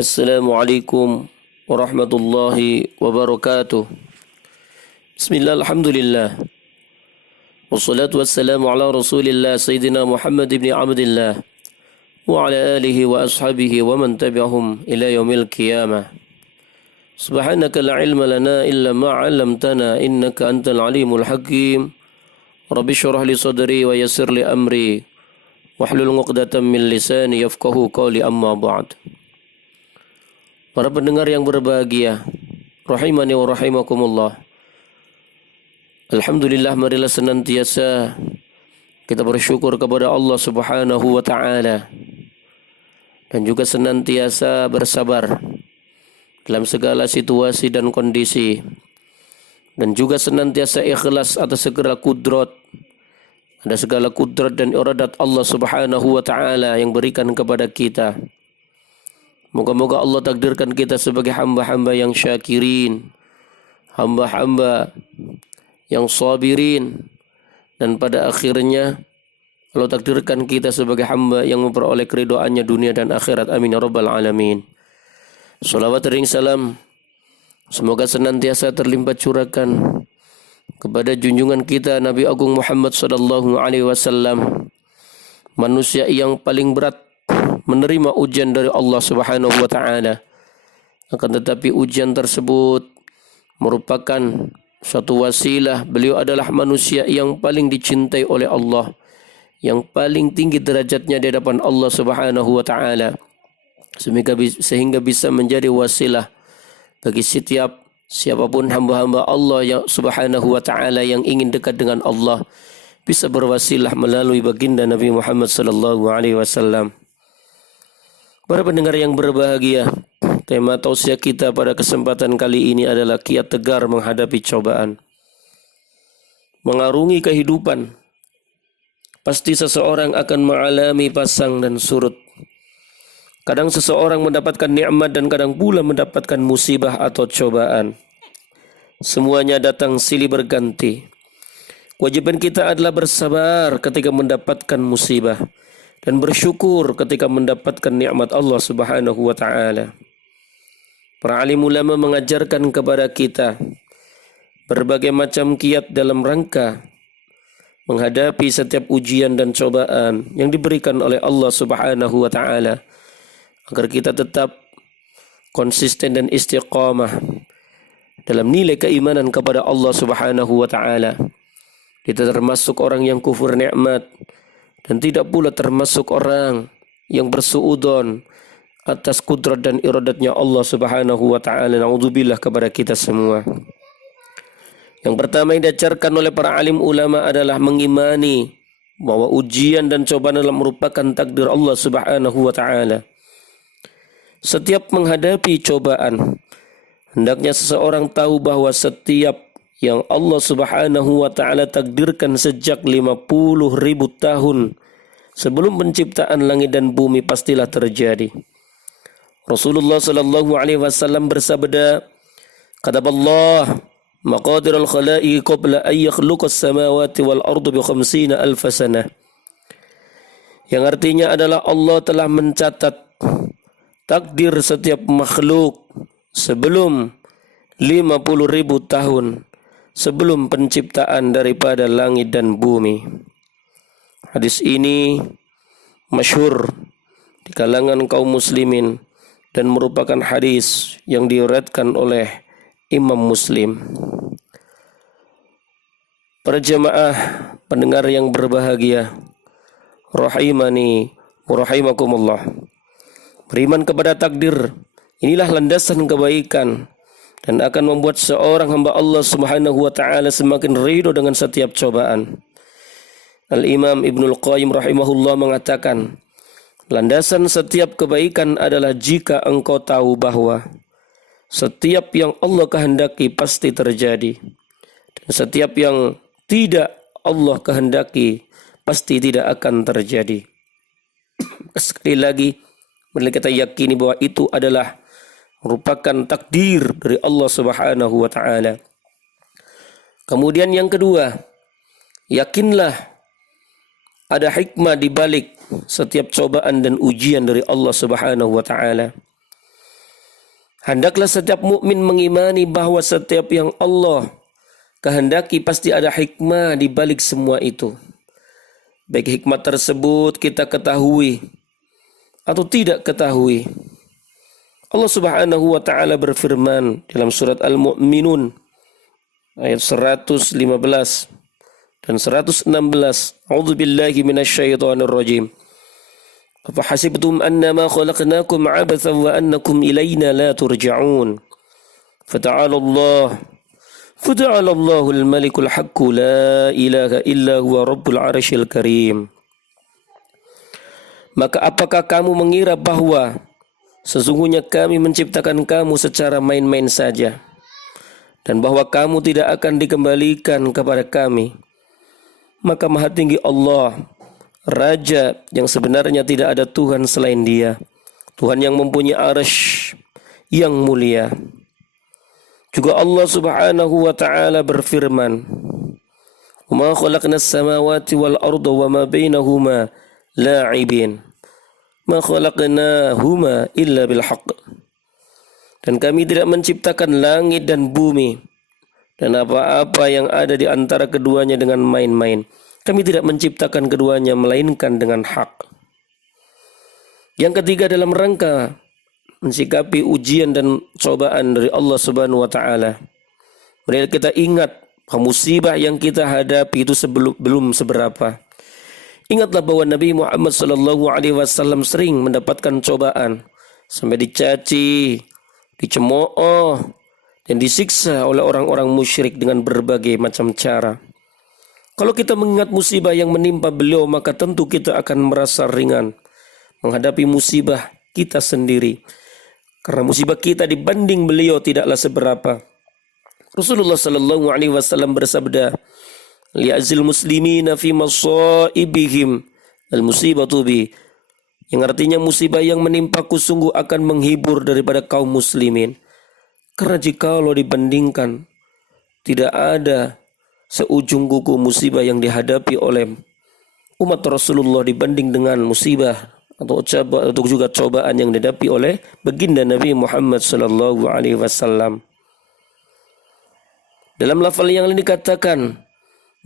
Assalamualaikum warahmatullahi wabarakatuh. Bismillah, alhamdulillah. Wassalatu wassalamu ala rasulillah Sayyidina Muhammad ibn Abdillah wa ala alihi wa ashabihi wa man tabi'ahum ila yaumil qiyamah. Subhanaka la ilma lana illa ma 'allamtana innaka antal alimul hakim. Rabbi shrah li sadri wa yassir li amri wahlul 'uqdatam min lisani yafqahu qawli, amma ba'd. Para pendengar yang berbahagia, rahimani wa rahimakumullah. Alhamdulillah, marilah senantiasa kita bersyukur kepada Allah Subhanahu wa taala dan juga senantiasa bersabar dalam segala situasi dan kondisi, dan juga senantiasa ikhlas atas segala kudrat, ada segala kudrat dan iradat Allah Subhanahu wa taala yang berikan kepada kita. Moga-moga Allah takdirkan kita sebagai hamba-hamba yang syakirin, hamba-hamba yang sabirin, dan pada akhirnya Allah takdirkan kita sebagai hamba yang memperoleh keridhaannya dunia dan akhirat. Amin ya rabbal alamin. Salawat ring salam semoga senantiasa terlimpah curahkan kepada junjungan kita Nabi Agung Muhammad sallallahu alaihi wasallam, manusia yang paling berat menerima ujian dari Allah Subhanahu wa taala. Akan tetapi ujian tersebut merupakan suatu wasilah. Beliau adalah manusia yang paling dicintai oleh Allah, yang paling tinggi derajatnya di hadapan Allah Subhanahu wa taala, sehingga bisa menjadi wasilah bagi siapapun hamba-hamba Allah yang Subhanahu wa taala yang ingin dekat dengan Allah, bisa berwasilah melalui baginda Nabi Muhammad sallallahu alaihi wasallam. Para pendengar yang berbahagia, tema tausiah kita pada kesempatan kali ini adalah kiat tegar menghadapi cobaan. Mengarungi kehidupan, pasti seseorang akan mengalami pasang dan surut. Kadang seseorang mendapatkan nikmat dan kadang pula mendapatkan musibah atau cobaan. Semuanya datang silih berganti. Kewajiban kita adalah bersabar ketika mendapatkan musibah dan bersyukur ketika mendapatkan nikmat Allah Subhanahu wa taala. Para alim ulama mengajarkan kepada kita berbagai macam kiat dalam rangka menghadapi setiap ujian dan cobaan yang diberikan oleh Allah Subhanahu wa taala, agar kita tetap konsisten dan istiqamah dalam nilai keimanan kepada Allah Subhanahu wa taala. Kita termasuk orang yang kufur nikmat dan tidak pula termasuk orang yang bersuudzon atas kudrat dan iradatnya Allah Subhanahu wa taala. Naudzubillah kepada kita semua. Yang pertama yang diajarkan oleh para alim ulama adalah mengimani bahwa ujian dan cobaan adalah merupakan takdir Allah Subhanahu wa taala. Setiap menghadapi cobaan, hendaknya seseorang tahu bahwa setiap yang Allah Subhanahu wa taala takdirkan sejak 50.000 tahun sebelum penciptaan langit dan bumi pastilah terjadi. Rasulullah sallallahu alaihi wasallam bersabda, "Kataballah maqadirul khalaiqi qabla an yakhluqas samawati wal ardu bi 50,000 sanah." Yang artinya adalah Allah telah mencatat takdir setiap makhluk sebelum 50.000 tahun sebelum penciptaan daripada langit dan bumi. Hadis ini masyhur di kalangan kaum muslimin dan merupakan hadis yang diriwayatkan oleh Imam Muslim. Para jemaah pendengar yang berbahagia, rahimani wa rahimakumullah. Beriman kepada takdir, inilah landasan kebaikan dan akan membuat seorang hamba Allah Subhanahu wa taala semakin ridho dengan setiap cobaan. Al-Imam Ibnul Qayyim rahimahullah mengatakan, landasan setiap kebaikan adalah jika engkau tahu bahwa setiap yang Allah kehendaki pasti terjadi, dan setiap yang tidak Allah kehendaki pasti tidak akan terjadi. Sekali lagi, marilah kita yakini bahwa itu adalah merupakan takdir dari Allah Subhanahu wa taala. Kemudian yang kedua, yakinlah ada hikmah di balik setiap cobaan dan ujian dari Allah Subhanahu wa taala. Hendaklah setiap mukmin mengimani bahwa setiap yang Allah kehendaki pasti ada hikmah di balik semua itu. Baik hikmah tersebut kita ketahui atau tidak ketahui. Allah Subhanahu wa taala berfirman dalam surat Al-Mu'minun ayat 115 dan 116. A'udzubillahi minasyaitonir rajim. Afahasibtum annama khalaqnakum 'abathan wa annakum ilaina la turja'un. Fata'ala Allahul malikul haqqu la ilaha illa huwa rabbul arsyil karim. Maka apakah kamu mengira bahwa sesungguhnya kami menciptakan kamu secara main-main saja dan bahwa kamu tidak akan dikembalikan kepada kami? Maka Maha Tinggi Allah, Raja yang sebenarnya tidak ada Tuhan selain Dia, Tuhan yang mempunyai arsy yang mulia. Juga Allah Subhanahu wa taala berfirman, "Wa ma khalaqnas samawati wal arda wa ma bainahuma la'ibin. Ma khalaqnahuma illa bil haqq." Dan kami tidak menciptakan langit dan bumi dan apa-apa yang ada di antara keduanya dengan main-main. Kami tidak menciptakan keduanya melainkan dengan hak. Yang ketiga, dalam rangka mensikapi ujian dan cobaan dari Allah Subhanahu wa taala, mari kita ingat bahwa musibah yang kita hadapi itu belum seberapa. Ingatlah bahwa Nabi Muhammad SAW sering mendapatkan cobaan sampai dicaci, dicemooh, dan disiksa oleh orang-orang musyrik dengan berbagai macam cara. Kalau kita mengingat musibah yang menimpa beliau, maka tentu kita akan merasa ringan menghadapi musibah kita sendiri. Karena musibah kita dibanding beliau tidaklah seberapa. Rasulullah sallallahu alaihi wasallam bersabda, "Li'azil muslimina fi masaibihim al-musibatu bi." Yang artinya musibah yang menimpaku sungguh akan menghibur daripada kaum muslimin. Karena jikalau dibandingkan, tidak ada seujung kuku musibah yang dihadapi oleh umat Rasulullah dibanding dengan musibah atau juga cobaan yang dihadapi oleh baginda Nabi Muhammad sallallahu alaihi wasallam. Dalam lafal yang lain dikatakan,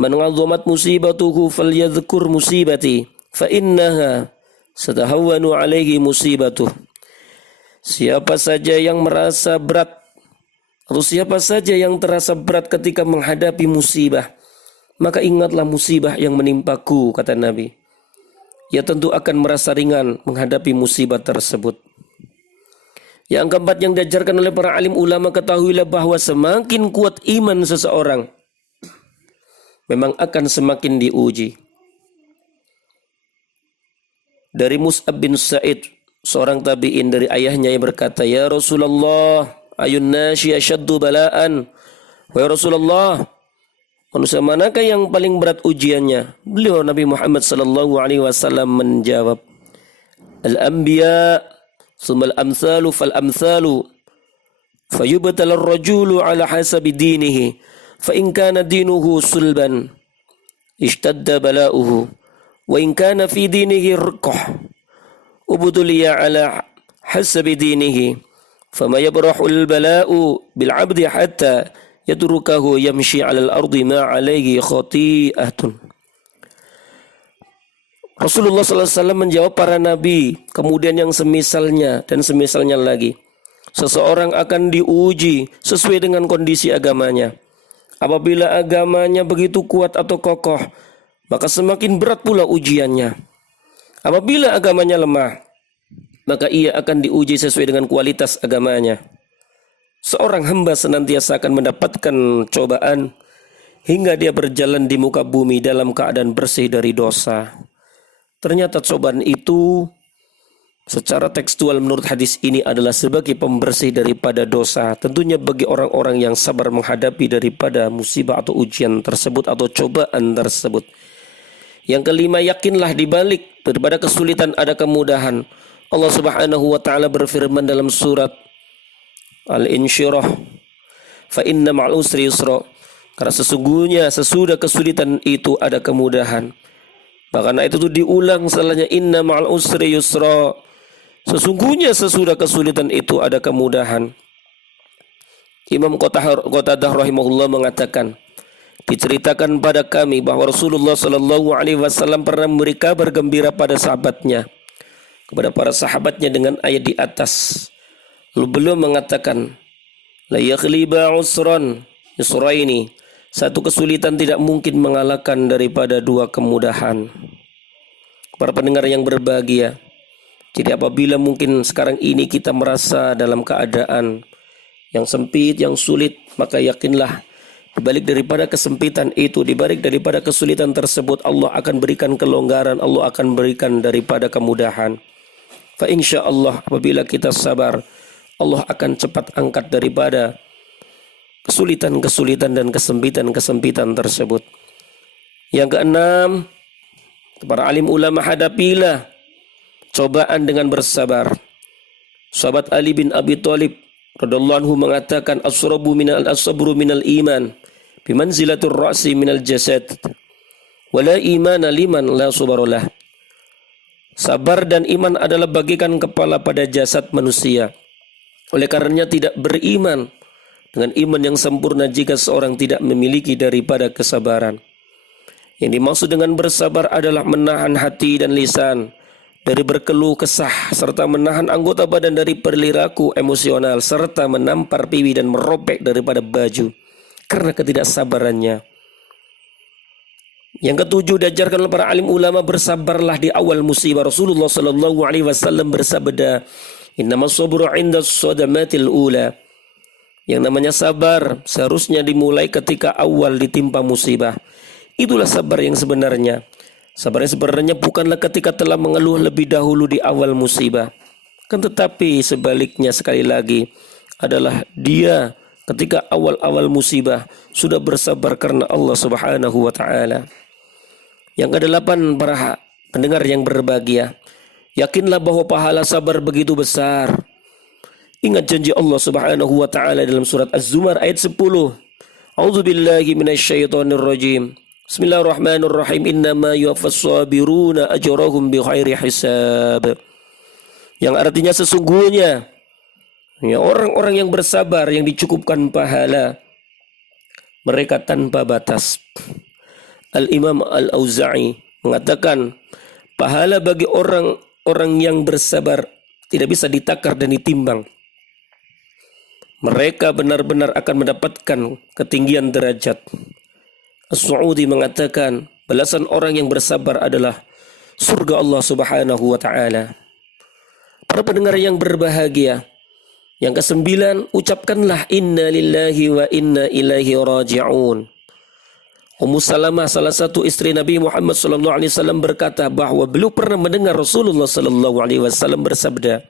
"Man 'azzamat musibatuhu falyadhkur musibati fa innaha satahawwanu alaihi musibatuh." Siapa saja yang merasa berat atau siapa saja yang terasa berat ketika menghadapi musibah, maka ingatlah musibah yang menimpaku, kata Nabi. Ia tentu akan merasa ringan menghadapi musibah tersebut. Yang keempat yang diajarkan oleh para alim ulama, ketahuilah bahwa semakin kuat iman seseorang, memang akan semakin diuji. Dari Mus'ab bin Sa'id, seorang tabi'in, dari ayahnya yang berkata, "Ya Rasulullah, ayun nasi asyaddu bala'an." Wahai Rasulullah, manusia manakah yang paling berat ujiannya? Beliau Nabi Muhammad sallallahu alaihi wasallam menjawab, "Al-anbiya, thumma al-amthalu fal-amthalu, fayubtal ar-rajulu ala hasabi dinihi, fa in kana dinuhu sulban, ishtadda bala'uhu, wa in kana fi dinihi riqqah, ubtuliya ala hasabi dinihi, fama yabrahul bala'u bil 'abdi hatta yatrukahu yamshi 'alal ardi ma 'alaihi khati'atun." Rasulullah SAW menjawab para nabi, kemudian yang semisalnya dan semisalnya lagi. Seseorang akan diuji sesuai dengan kondisi agamanya. Apabila agamanya begitu kuat atau kokoh, maka semakin berat pula ujiannya. Apabila agamanya lemah, maka ia akan diuji sesuai dengan kualitas agamanya. Seorang hamba senantiasa akan mendapatkan cobaan hingga dia berjalan di muka bumi dalam keadaan bersih dari dosa. Ternyata cobaan itu secara tekstual menurut hadis ini adalah sebagai pembersih daripada dosa. Tentunya bagi orang-orang yang sabar menghadapi daripada musibah atau ujian tersebut atau cobaan tersebut. Yang kelima, yakinlah di balik daripada kesulitan ada kemudahan. Allah Subhanahu wa taala berfirman dalam surat Al-Insyirah, "Fa inna ma'al usri yusra." Karena sesungguhnya sesudah kesulitan itu ada kemudahan. Bahkan itu diulang setelahnya, "Inna ma'al usri yusra." Sesungguhnya sesudah kesulitan itu ada kemudahan. Imam Qatadah rahimahullah mengatakan, diceritakan pada kami bahwa Rasulullah Shallallahu Alaihi Wasallam pernah memberi kabar gembira pada sahabatnya, kepada para sahabatnya dengan ayat di atas. Lalu beliau mengatakan, la yakhliba usran yusraini, satu kesulitan tidak mungkin mengalahkan daripada dua kemudahan. Para pendengar yang berbahagia, jadi apabila mungkin sekarang ini kita merasa dalam keadaan yang sempit, yang sulit, maka yakinlah di balik daripada kesempitan itu, di balik daripada kesulitan tersebut, Allah akan berikan kelonggaran, Allah akan berikan daripada kemudahan. Fa insyaallah apabila kita sabar, Allah akan cepat angkat daripada kesulitan-kesulitan dan kesempitan-kesempitan tersebut. Yang keenam, para alim ulama, hadapilah cobaan dengan bersabar. Sahabat Ali bin Abi Thalib radhiyallahu anhu mengatakan, as-sabru minal iman bimanzilatur ra'si minal jasad wala imana liman la sabaralah. Sabar dan iman adalah bagikan kepala pada jasad manusia. Oleh karenanya tidak beriman dengan iman yang sempurna jika seorang tidak memiliki daripada kesabaran. Yang dimaksud dengan bersabar adalah menahan hati dan lisan dari berkeluh kesah, serta menahan anggota badan dari perilaku emosional, serta menampar pipi dan merobek daripada baju karena ketidaksabarannya. Yang ketujuh, diajarkan oleh para alim ulama, bersabarlah di awal musibah. Rasulullah Sallallahu Alaihi Wasallam bersabda, innamas sabru 'inda as-sadamatil ula. Yang namanya sabar seharusnya dimulai ketika awal ditimpa musibah. Itulah sabar yang sebenarnya. Sabar yang sebenarnya bukanlah ketika telah mengeluh lebih dahulu di awal musibah. Kan tetapi sebaliknya, sekali lagi, adalah dia ketika awal-awal musibah sudah bersabar karena Allah Subhanahu wa taala. Yang kedelapan, para pendengar yang berbahagia, yakinlah bahwa pahala sabar begitu besar. Ingat janji Allah Subhanahu wa taala dalam surat Az-Zumar ayat 10. A'udzubillahi minasyaitonir rajim. Bismillahirrahmanirrahim. Innama yuwaffas sabiruna ajrahum bighairi hisab. Yang artinya sesungguhnya ya, orang-orang yang bersabar yang dicukupkan pahala mereka tanpa batas. Al-Imam Al-Auza'i mengatakan, pahala bagi orang-orang yang bersabar tidak bisa ditakar dan ditimbang. Mereka benar-benar akan mendapatkan ketinggian derajat. As-Su'udi mengatakan, balasan orang yang bersabar adalah surga Allah Subhanahu wa taala. Para pendengar yang berbahagia, yang kesembilan, ucapkanlah inna lillahi wa inna ilaihi raji'un. Ummu Salamah, salah satu istri Nabi Muhammad SAW, berkata bahwa beliau pernah mendengar Rasulullah SAW bersabda,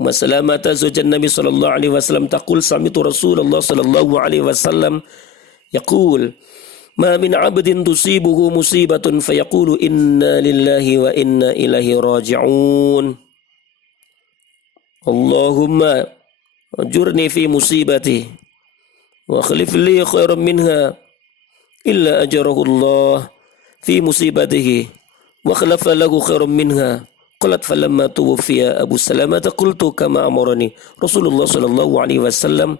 Ummu Salamah zawjan Nabi SAW taqul sami'tu Rasulullah SAW yaqul ma min 'abdin tusibuhu musibatun fayaqulu inna lillahi wa inna ilaihi raji'un. Allahumma ajurni fi musibati wa akhlif li khairan minha illa ajarahu Allah fi musibatihi wa akhlafa lahu khairan minha. Qalat falamma tuwfiya Abu Salamah qultu kama amarani Rasulullah sallallahu alaihi wasallam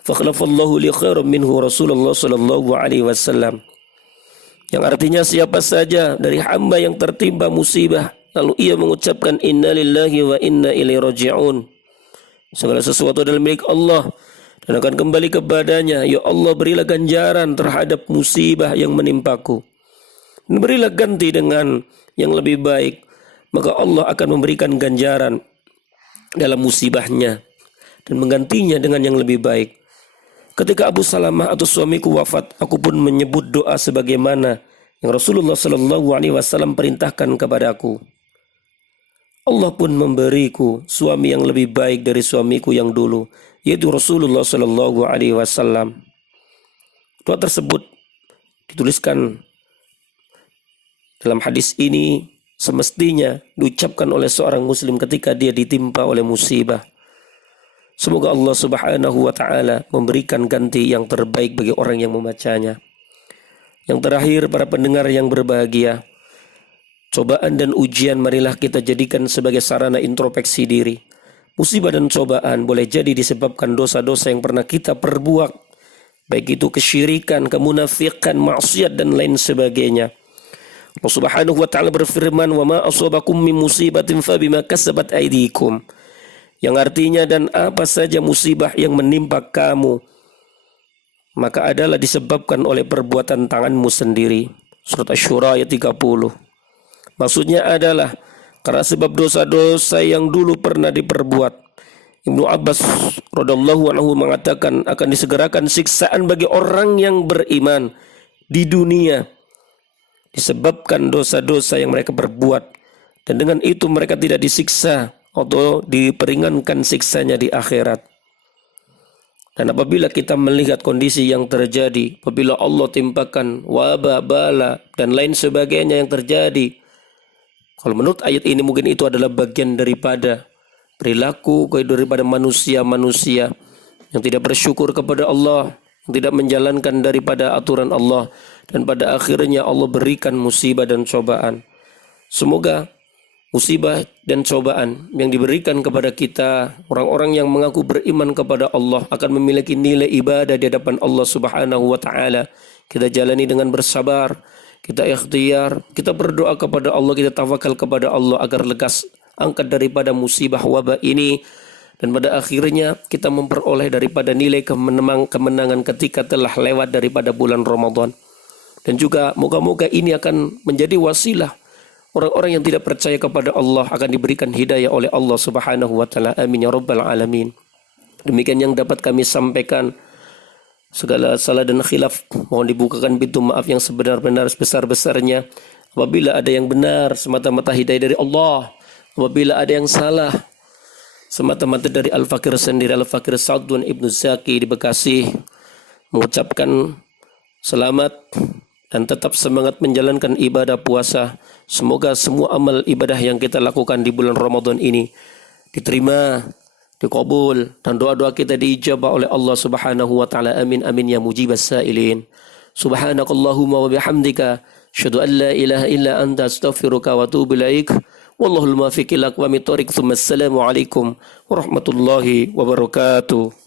fakhlafallahu li khairan minhu Rasulullah sallallahu alaihi wasallam. Yang artinya, siapa saja dari hamba yang tertimpa musibah lalu ia mengucapkan inna lillahi wa inna ilaihi raji'un, segala sesuatu adalah milik Allah dan akan kembali kepadanya. Ya Allah, berilah ganjaran terhadap musibah yang menimpaku dan berilah ganti dengan yang lebih baik. Maka Allah akan memberikan ganjaran dalam musibahnya dan menggantinya dengan yang lebih baik. Ketika Abu Salamah atau suamiku wafat, aku pun menyebut doa sebagaimana yang Rasulullah Sallallahu Alaihi Wasallam perintahkan kepadaku. Allah pun memberiku suami yang lebih baik dari suamiku yang dulu, yaitu Rasulullah Sallallahu Alaihi Wasallam. Doa tersebut dituliskan dalam hadis ini semestinya diucapkan oleh seorang muslim ketika dia ditimpa oleh musibah. Semoga Allah Subhanahu wa taala memberikan ganti yang terbaik bagi orang yang membacanya. Yang terakhir, para pendengar yang berbahagia, cobaan dan ujian marilah kita jadikan sebagai sarana introspeksi diri. Musibah dan cobaan boleh jadi disebabkan dosa-dosa yang pernah kita perbuat, baik itu kesyirikan, kemunafikan, maksiat dan lain sebagainya. Allah Subhanahu wa taala berfirman, "Wa ma asabakum min musibatin fabima kasabat aydikum." Yang artinya, dan apa saja musibah yang menimpa kamu, maka adalah disebabkan oleh perbuatan tanganmu sendiri. Surat Asy-Syura ayat 30. Maksudnya adalah karena sebab dosa-dosa yang dulu pernah diperbuat. Ibnu Abbas radhiyallahu anhu mengatakan akan disegerakan siksaan bagi orang yang beriman di dunia disebabkan dosa-dosa yang mereka perbuat, dan dengan itu mereka tidak disiksa atau diperingankan siksanya di akhirat. Dan apabila kita melihat kondisi yang terjadi, apabila Allah timpakan wabah, bala, dan lain sebagainya yang terjadi, kalau menurut ayat ini mungkin itu adalah bagian daripada perilaku daripada manusia-manusia yang tidak bersyukur kepada Allah, yang tidak menjalankan daripada aturan Allah, dan pada akhirnya Allah berikan musibah dan cobaan. Semoga musibah dan cobaan yang diberikan kepada kita, orang-orang yang mengaku beriman kepada Allah, akan memiliki nilai ibadah di hadapan Allah Subhanahu wa taala. Kita jalani dengan bersabar, kita ikhtiar, kita berdoa kepada Allah, kita tawakal kepada Allah agar lekas angkat daripada musibah wabah ini, dan pada akhirnya kita memperoleh daripada nilai kemenangan ketika telah lewat daripada bulan Ramadan. Dan juga moga-moga ini akan menjadi wasilah orang-orang yang tidak percaya kepada Allah akan diberikan hidayah oleh Allah Subhanahu wa taala. Amin ya rabbal alamin. Demikian yang dapat kami sampaikan. Segala salah dan khilaf mohon dibukakan pintu maaf yang sebenar-benar sebesar-besarnya. Apabila ada yang benar semata-mata hidayah dari Allah, apabila ada yang salah semata-mata dari Al-Fakir sendiri, Al-Fakir Sa'dun Ibnu Zaki di Bekasi, mengucapkan selamat dan tetap semangat menjalankan ibadah puasa. Semoga semua amal ibadah yang kita lakukan di bulan Ramadan ini diterima, dikabul, dan doa-doa kita diijabah oleh Allah Subhanahu wa taala. Amin amin ya mujibas sailin. Subhanakallahumma wa bihamdika asyhadu an la ilaha illa anta astaghfiruka wa atubu ilaik. Wallahul muwaffiq ila aqwamit thoriq. Assalamu alaikum warahmatullahi wabarakatuh.